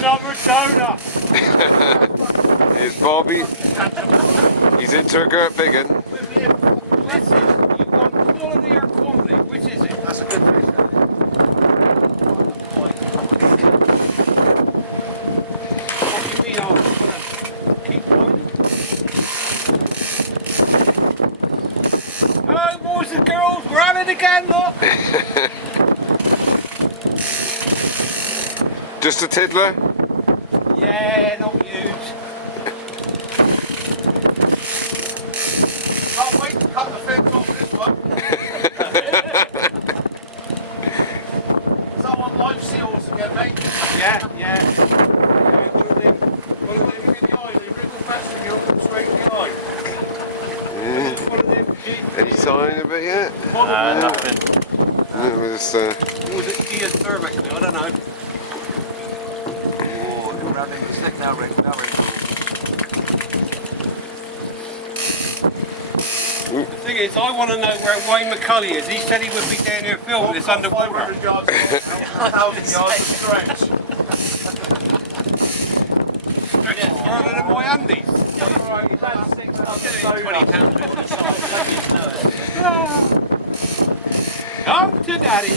another donut. Here's Bobby. He's into a Gert Biggin. Listen, you want quality or quantity? Which is it? That's a good fish. What do you mean I'm gonna keep pointing? Hello boys and girls, we're at it again, look! Just a tiddler? Yeah, not huge. Can't wait to cut the fins off this one. Someone live seals again, mate. Yeah. One of them Look in the eye, they wriggle back and you look them straight in the eye. One of them Any sign of it yet? nothing. It was, Or was it geothermic? I don't know. Oh, they're running the stick now, Rick. Now, Rick. The thing is, I want to know where Wayne McCulley is. He said he would be down here filming this underwater. 500 yards, 1,000 yards of stretch. Stretches further than my undies. Come to daddy.